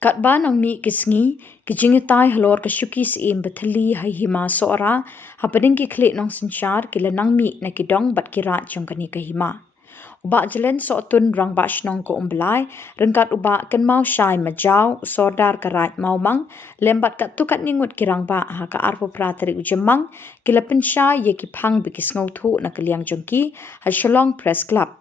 Katban ang mi kisngi, kijingitai halor kasyuki si im bathali hai hima soora, hapading ki klik nong senchar kilanang mi na kidong bat kira jong kani kahima. Uba jelen so tun rang ba shnong ko umblai, rengkat uba ken mau syai majau, sordar karat mau mang, lembat kat tukat ningut kirang ba ha ka arpo prateri ujemang, kila pensyai ye ki pang bikis ngau thu na kaliang jongki, ha Shalong Press Club.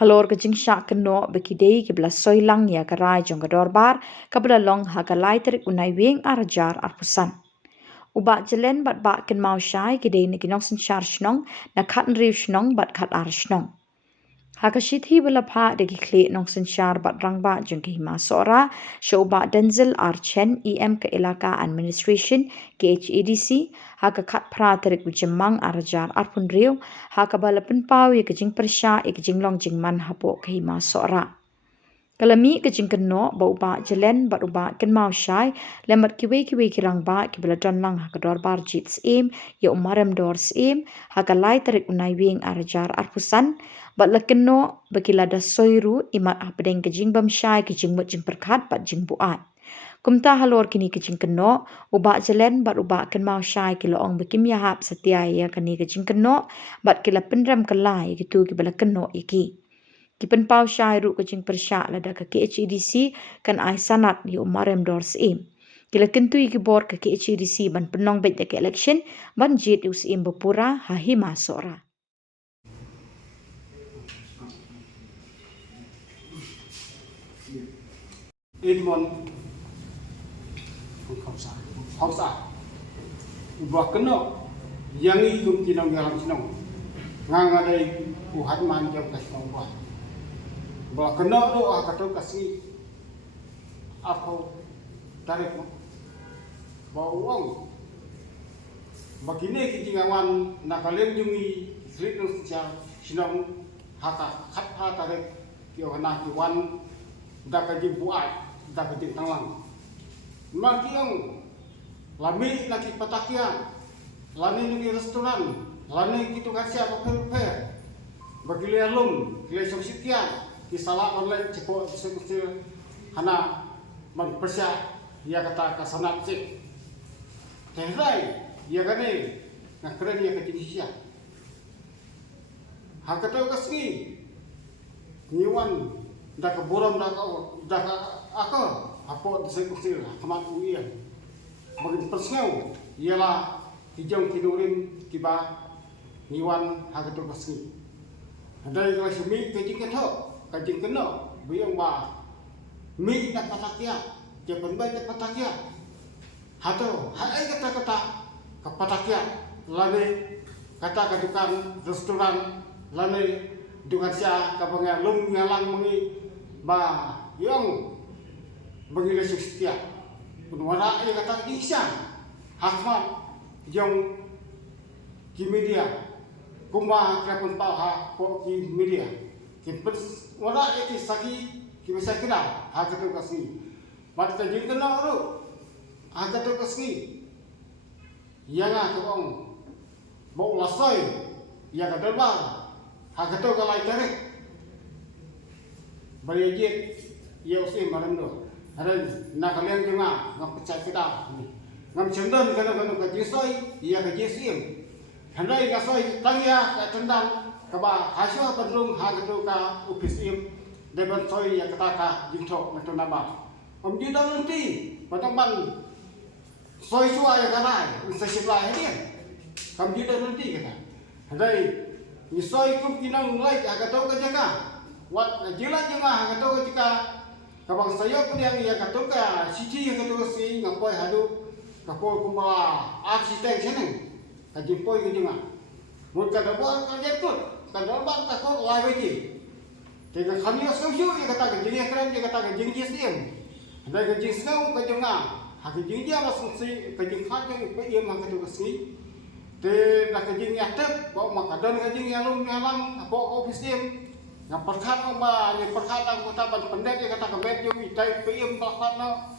Halor ke jingsha keno bekidei ke bela soilang ya karai jong kadorbar kabela long ha kalai terik unai wing arajar arpusan. Uba jelen bat ba ken mau syai kidei ni kinong senchar shnong na kat nriu shnong bat kat ar shnong. Hakashithi bela pha de kle nong senchar bat rangba jong ki hima sora shoba Denzel Archen EM ke Elaka Administration KHADC haka kat pra terik ujemang arajar arpun riu haka bala penpau ye kejing persya ye kejing long jing man hapo ke hima sora. Kalami kejing keno ba uba jelen bat uba ken mau syai lemat kiwe kirang ba ki bela don lang haka dor bar jits im ye umarem dors im haka lai terik unai wing arajar arpusan bat lekeno bakila da soiru imat apedeng kejing bam syai kejing mut jing perkat bat jing buat. Kumta halor kini kejing keno uba jelen bat uba ken mau syai kilo ong bekim yahap setia ya kani kejing keno bat kila pendram kelai gitu ki bela keno iki. Kipen pau syai ru kejing persyak lada ke KHADC kan ai sanat di umarem dors im. Kila kentui ki bor ke KHADC ban penong bet ke election ban jit us im bepura hahima sora. Edmond Hausa ubah kena yang ikum tinong yalang sinong ngangadai uhat manjang kasih buat bah kena tu kata kasih aku tarik bawa uang begini kitingawan nakalem jungi slip nung sinong haka khat tarik kio hana kiwan dak kajim buat dak kajim tanglang makiang lami laki patakian lani nugi restoran lani kitu kasih apa per bagi alum kile sosikian kisalah online cepo sekusir hana man persya ia kata kasanat cek terai ia kane nak keren ia kejenisya hakatau kasih niwan dak boram dak aku apa sekusir kamat uian bagi persngau ialah hijau kinurin kiba niwan hakatau kasih ada yang semi kejing kena buyang ba mi nak patakia japan baik nak patakia hato hai kata patakia lane kata kadukan restoran lane dukan sia kabangan lum ngalang mengi ba yang bagi lesustia penwara yang kata isang hakmat yang ki media kuma kapun paha ko ki media kipen wala eti saki ki bisa kira hakato kasni mat ka jing kena ru hakato kasni yanga ka ong mau lasai ya ka dalba hakato ka lai tarik bari jit ya usi maram do ada nak kalian juga ngap pecah kita ngam cendon kana ka jisoi ya ka jisim handai ka soi tangya ka cendan kaba hasyo pendung hagatu ka upisim deban soi ya kataka jingthok na tunaba di dalam nanti padang ban soi sua ya kanai sesiblah ini di dalam nanti kata handai ni soi kum kinang lai hagatu ka jaka wat jila jema hagatu ka jika kabang sayo pun yang ya katu ka siji hagatu si ngapoi hadu kapoi kumba arsitek seneng kajimpoi kejunga mun kada buat kerja tu kada buat takut lai bagi dengan kami asal syu ya kata kejing keren dia kata kejing sim ada kejing snow kejunga hak kejing dia masuk si kejing khat yang pem hak tu kasi te nak kejing yatet bawa makadan kejing yang ngalang bawa office sim ngap perkhat ma ni perkhat ang kota ban pendek dia kata kebet yung itai pem perkhat no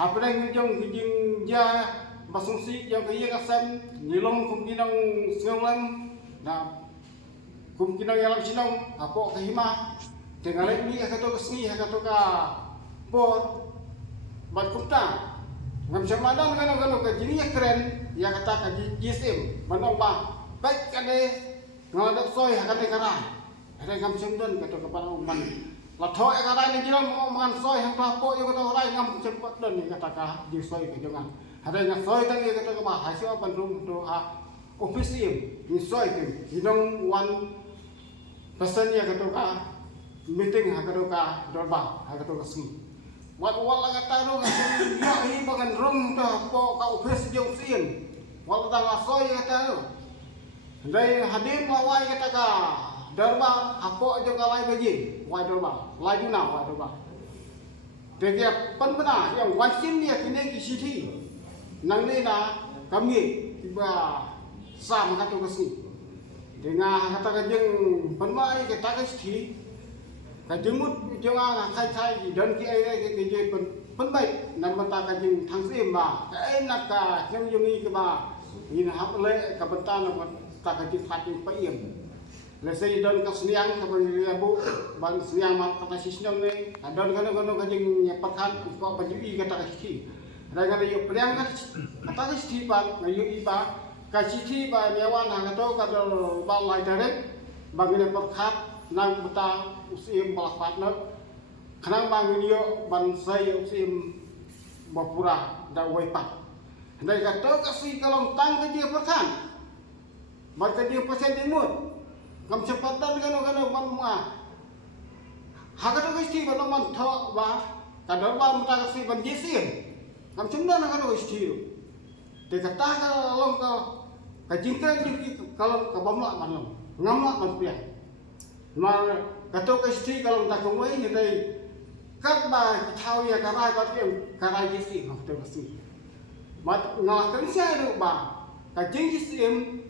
apa dah kejing dia masungsi yang kaya kasan nilong kumkinang sengawan na kumkinang yalam sinong apo kahima tengalek ni hakato kasni hakato ka por bat kumta ngam samadan kanu ka jini keren ya kata ka jisim manong ba baik kade ngadap soi hakane karai ada ngam semdon kata kepala man la thoi karai ni jiram man soi hang pa po yo kata karai ngam sempat don ni kata ka jisoi ke jangan ada ngam soi tang kata ka ba hasio bandung to ha ofisium ni soi ke hinong wan pesan ya kata ka meeting hakado ka dorba hakado ka smi wat wala kata ro ya hi bagan rong ta po ka ofis jong sien wala ta soi kata ro dai hadim lawai kata ka dorba hapo jo kalai baji wai dorba laju na wai dorba dekia penbena yang wasin dia kini ki siti nang ni na kami tiba sam kata ka sini dengan kata ka jeng penmai kata ka siti ka jengmut jonga khai dan ki ai ke je penbai nan mata ka jeng thang sim ba enak ka jeng yungi ke ba in hap le ka bentan ta ka jeng phat pa iem le sei don ka sniang ka ba bu ban sniang mat kata sisnom ne don kana ka jeng nyepathan ko ba ji kata ka siti ra ga yo priang ka kata ka siti ba ngayu iba ka siti ba nyawan ha to ka ba lai direct bagine pathat nang buta usim balafat nak kanang bang video ban sai usim bapura da waipat handai kata kasih kalau tang ke dia pertan maka dia pasal dimut kam cepatan kan man haga to isti ban man tho ba kadar ba muta kasih ban jisim kam cumna kan isti te kata kalau ka jingkan kalau ka bamla man ngamla man pia mà kato ka sti kalau tak kawai ni dai kat ba thau ya karai ba tiang karai jisi học to basi mat ngah kan sia ru ba ka jing jisim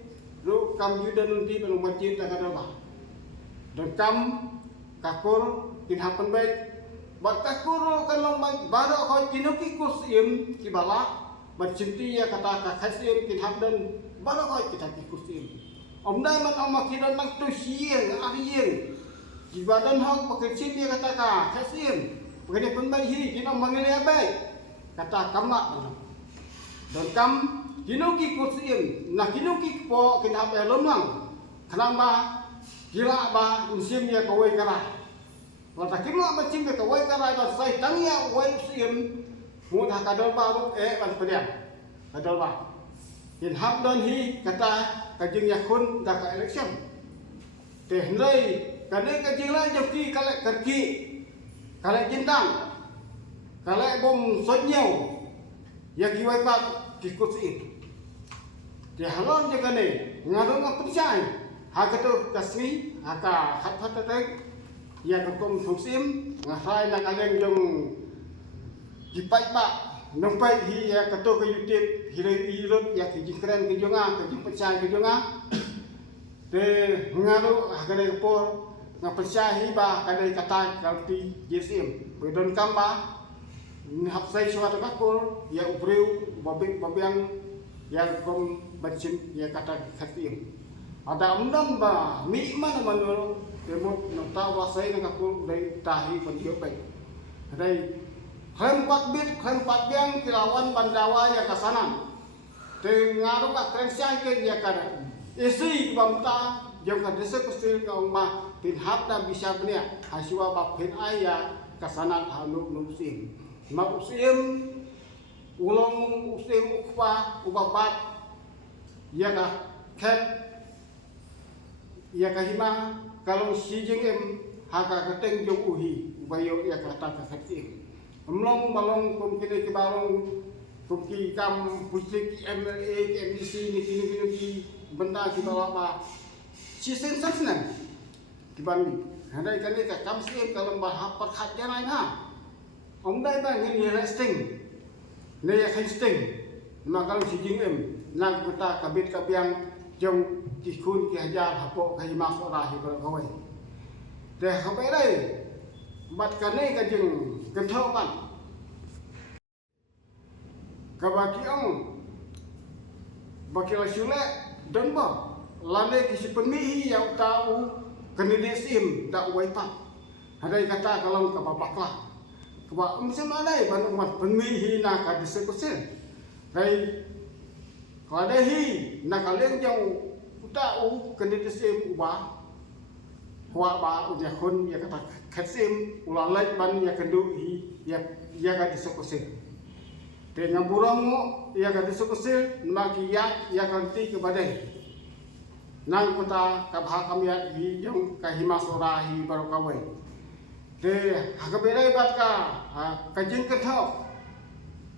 ru kam yudan ti belum masjid ta kada ba dan kam kakur kin hapan baik bat kakur kan long baik baro ko kinuki kusim ki bala bat cinti ya kata ka khasim kin hapan baro ko kita ki kusim om dai man om makidan nang tu sieng arieng di badan hang pakai dia kata ka khasim pakai penbai hi kina mangile abai kata kamla dan kam kinuki kusim na kinuki po kina abai lomang kanang ba gila ba usim ya kawai kara lata kimla ba cimbe kawai kara ba sai tangya wai usim mu dah kadal ba ban pediam kadal ba kin hab don hi kata kajing yakun dah ka election teh ndai kane kajing la joki kale kerki kale jindang kale bom sonyau ya kiwai pak kikut it teh halon je kane ngadong apa sai ha kato kasmi aka hat tek ya kom fusim ngahai na kaleng jong jipai ba nompai hi ya kato ke YouTube hirai irut ya ke jingkren ke jonga ke jingpecah ke jonga te ngaru agare por ngapecah hi ba kadai kata kalti jesim bedon kamba hapsai suatu kakul ya ubreu babiang yang kom bacin ya kata khatim ada umdam ba mi mana manur temut nota wasai kakul dai tahi pendio baik dai Hempat bit, hempat biang kilawan bandawa ya kasanan. Tengaruh ka krensiai ke dia kada. Isi bamta jom ka desa kustil ka umma pinhat na bisa benia. Haswa ba pin aya kasanan hanu nusim. Ma usim ulong usim ukpa ubabat ya ka ket ya ka hima kalau si jengem haka keteng jong uhi ubayo ya ka ta ka khatim. Melong balong kumkini ki balong kumki kam pusik MLA MDC ni kini benda ki bawa ba si sensasnan ki bandi handai kali ka kam sim kalau bah perkhat janai ha om dai ba ngin resting ne ya resting ma kalau si jingem nang kita kabit kabiang jong ki kun ki hajar hapo ka hima sora hi ko kawai de habai dai bat kane ka jing kentau ban kabakiang bakila sule dan ba lale kisi pemihi yang tahu kandidasim dak waipa hadai kata kalau kababaklah Keba macam mana ban umat penmi hi na ka disekusil. Dai kalau ada hi nak kalian jauh uta kena disim ubah kuat ba udah kon ya kata kesim ulang lagi ban ya kendu hi ya ka disekusil. Dengan buramu ya ka disekusil maki ya kanti kepada nang kota kabha kamiat hi jong kahima sora hi baru kawai. De hakaberai bat ka kajin kethau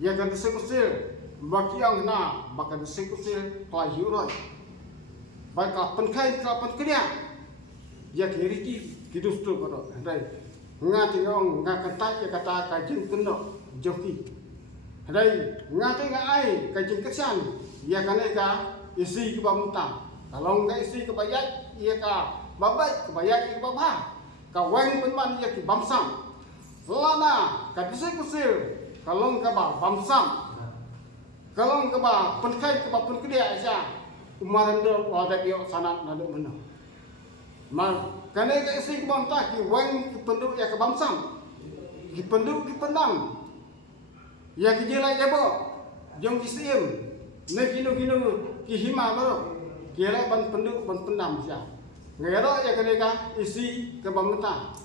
ya ka disekusil baki ang na baka disekusil toy huroi baka penkai ka penkeria ya keriki kidus tu kono dai ngati ngong ngakantai ya kata kajin keno joki dai ngati ngai kajin kesan ya kaneka isi ke bamuta kalau ngai isi ke bayat ya ka babai ke bayat ke babha ka wang penman ya ki bamsam lana ka disekusil kalau ka ba bamsam kalau ke ba penkai ke ba penkedia aja umaran do wada bio sanat nado meno mal kane ke isi ke bamta ki wang ki penduk ya ke bamsam ki penduk ki pendam ya ki jelai jabo jong ki sim ne kino ki hima baro ki jelai ban penduk ban pendam sia ngero ya kane ka isi ke bamta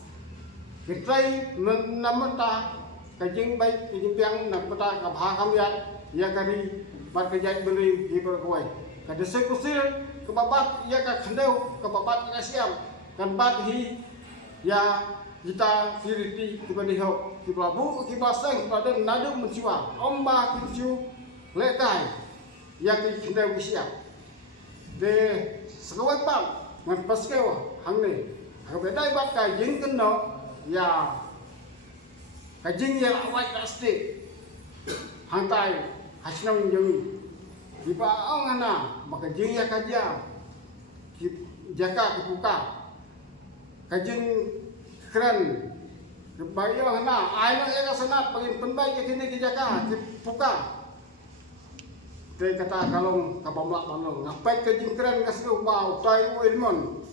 kitrai namata kajing baik kajing piang nak peta ka bha kamiat ya kari bat kejai beri hi berkuai ka disekusil ke babat ya ka khendau ke babat ya siam kan bat hi ya kita firiti ke baniho ki babu ki basang pada nadu menciwa omba ki cu lekai ya ki khendau ki siam de sekawai pam ngan paskewa hangne ha bedai bat ka jing keno ya kajing ya lawai pasti hantai hasnang jeng di baong ana maka jing ya kaja ki jaka ki buka kajing keren ke bayong ana aino ya sanat pagin penbai ya kini ki jaka ki buka te kata kalong kabamla balong ngapai kajing keren kasru bau tai ilmon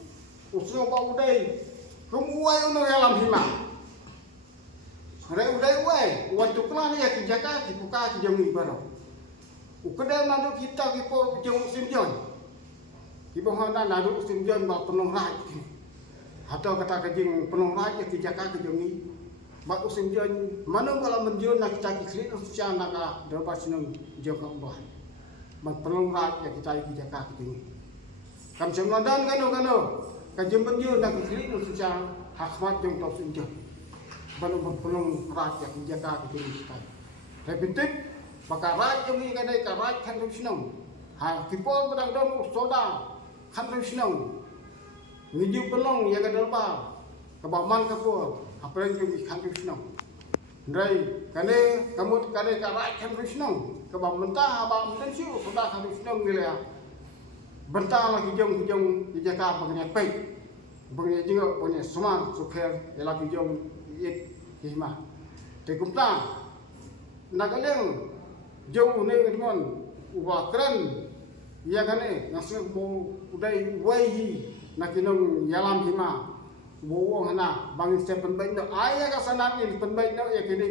usno bau dai kumuai ono alam hima udai waktu kelan ya ki jaka ki buka ki jong ibaro ukeda nadu kita ki po jong simjon ki bohana nadu simjon ba penuh rai atau kata kajing penuh rai ki jaka ki jongi ba simjon manung kala menjun nak kita ki klit usia naka dapat sinung jong ba ba penuh rai ya kita ki jaka ki jongi kam semladan kano kajing menjun nak ki klit usia hakmat jong tok simjon balong pelong raja menjaga kita. Repetip, maka raja ni kadai ka raja kan rusnong. Ha kipol pedang dom soda kan rusnong. Niju pelong ya kadal ba. Kabaman kapur, apa yang kan rusnong. Ndai kane kamu kadai ka raja kan rusnong. Kabam mentah abang mensiu soda kan rusnong gila. Bentah lagi jong dijaga pengen pei. Pengen juga punya semang suker lagi jong it hima te kumta nakaleng jauh ne ngon uba keren ya kane ngasih bo udai wai nakinong yalam hima bo hana bang sepen baik no aya ka sanan in penbaik no ya kene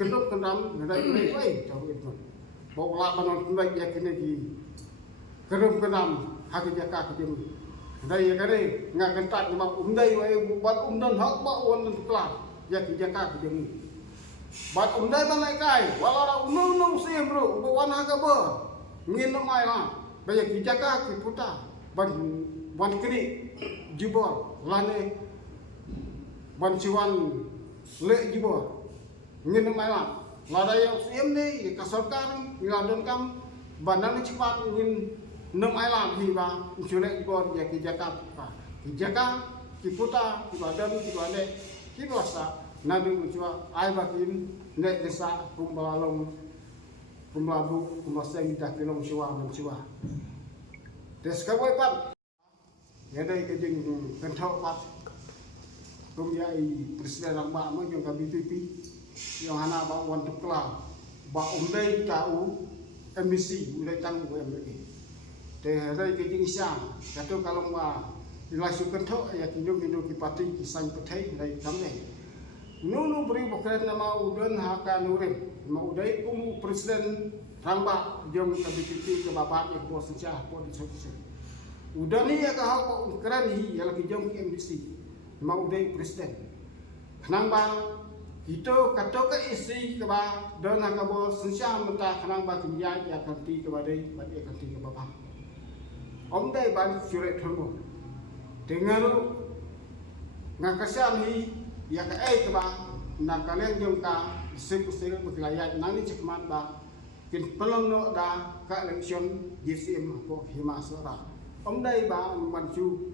kenduk kendam ndai wai jauh itu bo la banon penbaik ya kene ki kenduk kendam hak jaka ke jeng ndai ya kane ngakentat ma umdai wai buat umdan hak ba won kelas ya kijaka kejeng bat undai balai kai walara unung sim bro bawan haga ba ngin mai la baya kijaka ki puta ban kri jibor lane ban ciwan le jibor ngin mai la lada yang sim ni ka sarkar ngiladon kam banang cepat ngin nem ai la hi ba chule jibor ya kijaka ki puta ki badan ki bane ki dosa nadu ucua ai bakin nek desa kumbalong kumblabu kumbaseng dah kilong siwa menciwa des kawai pat yadai kejing kenthau pat kumyai presiden lamba mo yung KBPP yung hana ba wan tukla ba umdai tau MBC ulai tang UME te yadai kejing siang katu kalong ba ilai su kenthau ya kinyo ki pati ki san pathai dai kamne nunu beri bukan nama udan haka nurin nama udai kumu presiden ramba jom kabiti ke bapak yang bos sencah po di sosial udan ni ya kahau keren hi ya lagi jom MDC nama udai presiden kenang ba itu kata ke isi ke ba dan haka bos sencah mentah kenang ba kimia ya kanti ke badai badai kanti ke bapak om dai ban surat tunggu dengar ngakasan hi ya ka ai ka ba na kalian jom ka sip berkelaya nani cekman ba kin pelong no da ka election GCM ko himasara dai ba bancu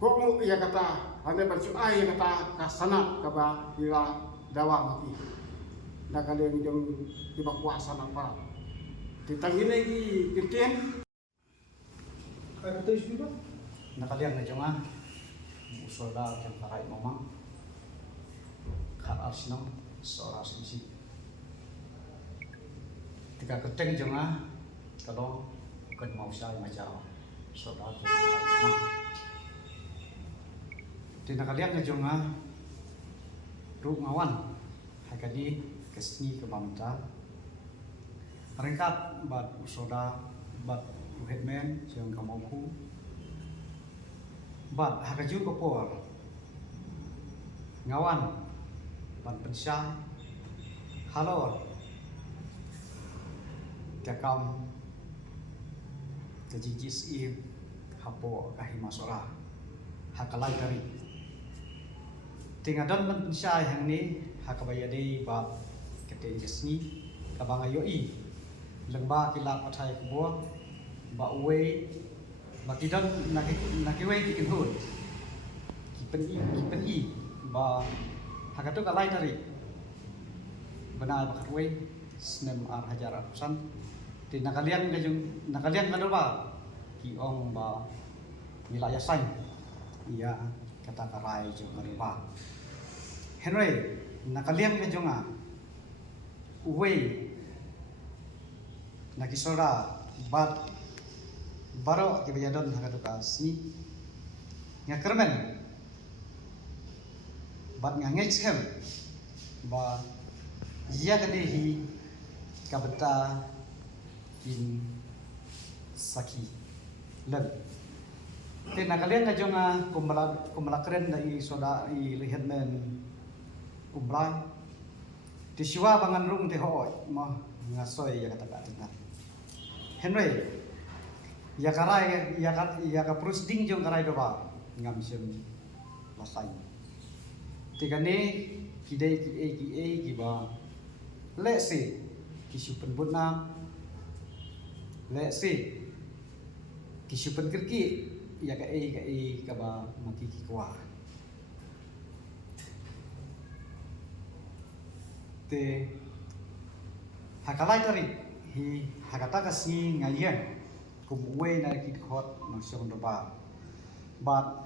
ko mo ya kata ande bancu ai ya kata kasana ka ba ila dawa maki na kalian jom di kuasa na pa ditangine ki kinten ka betul juga na kalian na jong usoda yang karai momang kar arsino seorang sisi tiga keteng jonga kalau bukan mau saya macam saudara yang karai momang tina kalian ngejonga ruk ngawan hakadi kesni ke bangta ringkat bat usoda bat headman yang kamauku bat hakaju kopor ngawan ban pensya halor jakam kejijis i hapo kahimasora hakalai dari tingadon ban pensya yang ni hakabayade bat kete jesni kabang ayoi lengba kilap atai kubo ba uwe Bakidon nakiway kikin hud kipen i ba hakato kalay dari banal bakatway snem ar hajar atusan ti nakalian kadol ba kiong ba wilayah sain iya kata karay jong kadol ba Henry nakalian kajonga uwe nakisora bat baro kebayadon hakadukasi nga kermen bat nga ngechem ba iya kadehi kabeta in saki leb te nakalian na jonga kumala keren na i soda i lihatmen kumla ti siwa bangan rung te hoy ma ngasoy ya kata katingan Henry ya karai ya ka prus ding jong karai doba ngam sem lasai tigane kidai ki ba le se ki supen bunam le se ki supen kirki ya ka ka ba maki ki kwa te hakalai tari hi hakata kasi ngayen kumwe na kikhot no siong doba but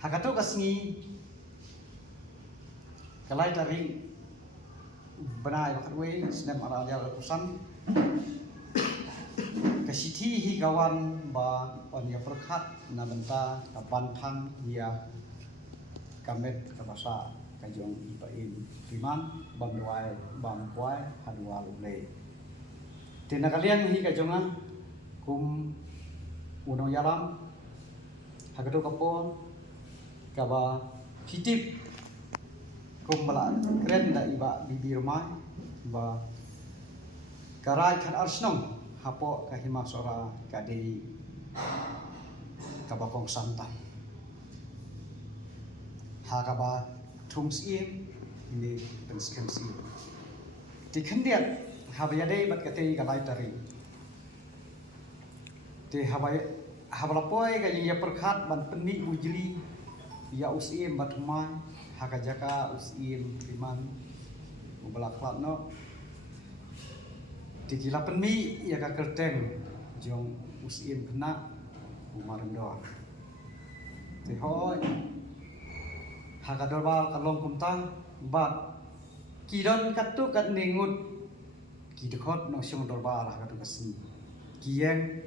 hakato kasni kalai dari banai bakatwe snem arajal kusan kasiti hi gawan ba onya perkhat na benta kapan thang ya kamet kabasa kajong ipain fiman bamduai bamkwai hadwal ule tina kalian hi kajonga kum unong yalam hagado kapon kaba hitip kum mala keren da iba bibi rumah ba karai kan arsnong hapo kahima sora kadi kaba kong santai hakaba tums im ini penskensi dikendiat habayade bat kate galai tari te habalapoy ga ya perkhat ban penni ujli ya usim bat humai hakajaka usim iman ubala klatno tikila penni ya ka kerteng jong usim kena umarendo te hoy hakadorba kalong kumtang bat kidon katu kat ningut kidekot no siong dorba lah katu kasni kieng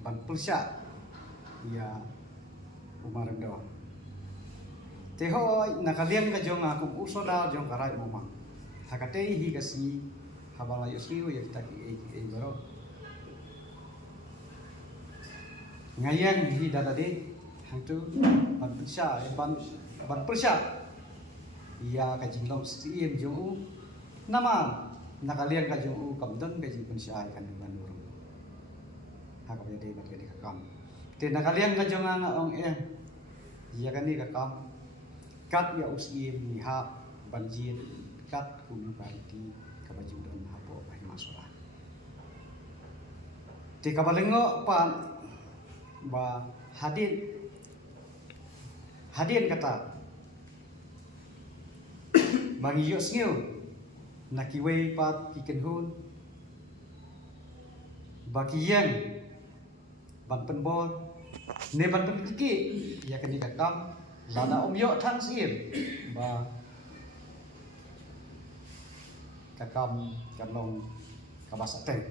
ban pulsa ya umarendo Tehoi nakaliang ka jong aku usoda jong karai momang. Hakatei hi kasi habala yosiu ya kita ki baro. Ngayang hi dadade hantu ban persya ya ka jinglong siem jong u nama nakaliang ka jong u kamdon ka jing persya kan banur. Hakabaya dei bat ka kam. Te nakaliang ka jong nga ong ya kan ni ka kam. Kat ya usim ni hap banjir kat kunu parti kabajudon hapo ai masura te kabalengo pan ba hadin kata bagi yo sngiu nakiwei pat kikenhun bagi yang ban penbol ne ban penki ya kan ni kakam lada yo thang sim ba kakam kalong kabasateng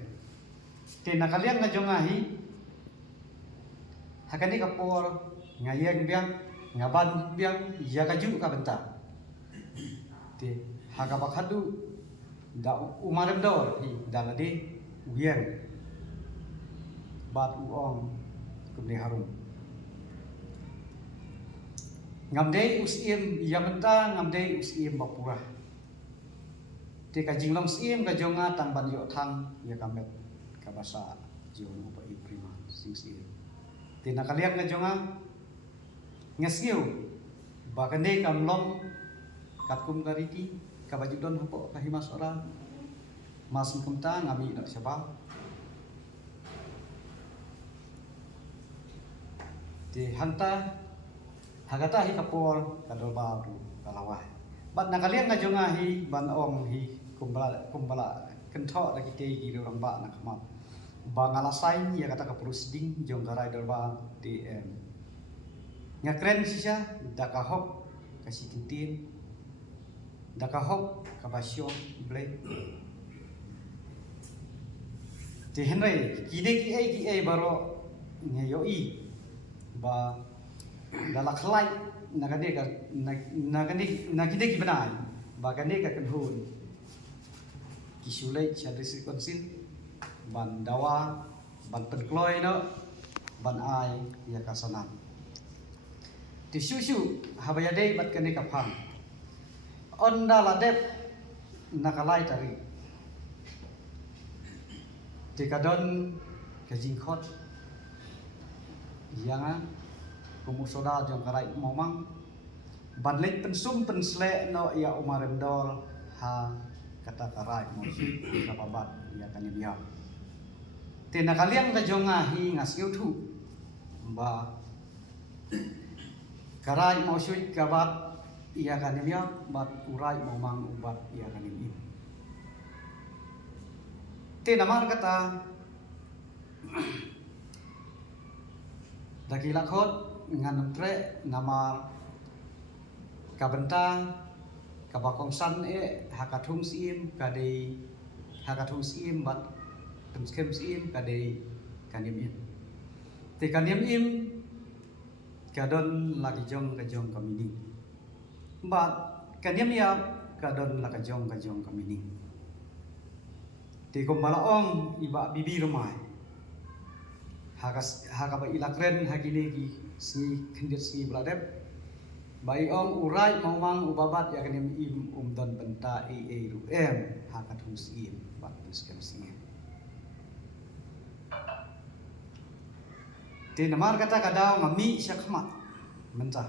te nakaliang na jongahi hakani kapor ngayang biang ngaban biang ya kaju ka benta te hakabakhadu da umarem dor hi dalade wiang bat uong kumne harum ngamdei usim yamenta ngamdei usim bapura te ka jinglong sim ka jonga tang ban yo thang ya kamet ka basa jion upa prima sing sim te nakaliak na jonga ngasgiu bakane kamlong katkum kariki ka bajudon hapo ka himas ora mas kumta ngami dak siapa te hanta hagata hi kapor kadol baru kalawah bat nakalian na jonga hi ban ong hi kumbala kentho da kite gi orang ba nak mat ba ngalasai ya kata kapurus ding jong garai dorba dm ngakren sisa da kahok kasih titin da kahok kabasyo ble te henry ki ai baro ngeyoi ba dala khlai nagade ka nagide ki banai bagane ka kanhun kisulai chadrisi konsil ban dawa ban penkloi no ban ai ya kasanan ti susu habaya dei bat kane ka phang on dala dep nakalai tari ti kadon ka jingkhot yanga kumusoda jong karai momang banlek pensum pensle no ya umarem dol ha kata karai mosi kababat ya kanimya te nakaliang ka jonga hi ngasiu thu ba karai mosi kabat ya kanimya bat urai momang ubat ya kanimya te namar kata daki lakhot ngan tre namar kabenta kabakong san hakathung sim kadei hakathung sim bat penskem sim kadei kanim im te kanim im kadon lagi jong kajong kamini bat kanim ya kadon lagi jong kajong kamini te kumbalaong iba bibi rumai hakaba ilakren hagine gi si kendir si bladep bai ong urai momang ubabat ya kanim im umdon benta ruem hakat husim bat puskem singem te namar kata kadau ngami syakmat mentah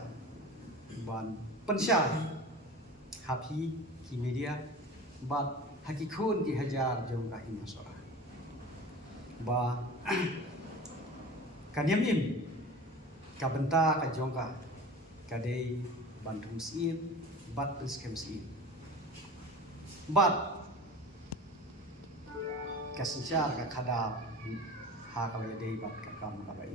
ban pensya hapi ki media bat hakikun ki hajar jong kahim masora ba kaniam im kabenta ka jongka kadei bantum sim bat priskem sim bat kasincar ka khada ha ka dei bat ka kam ka bai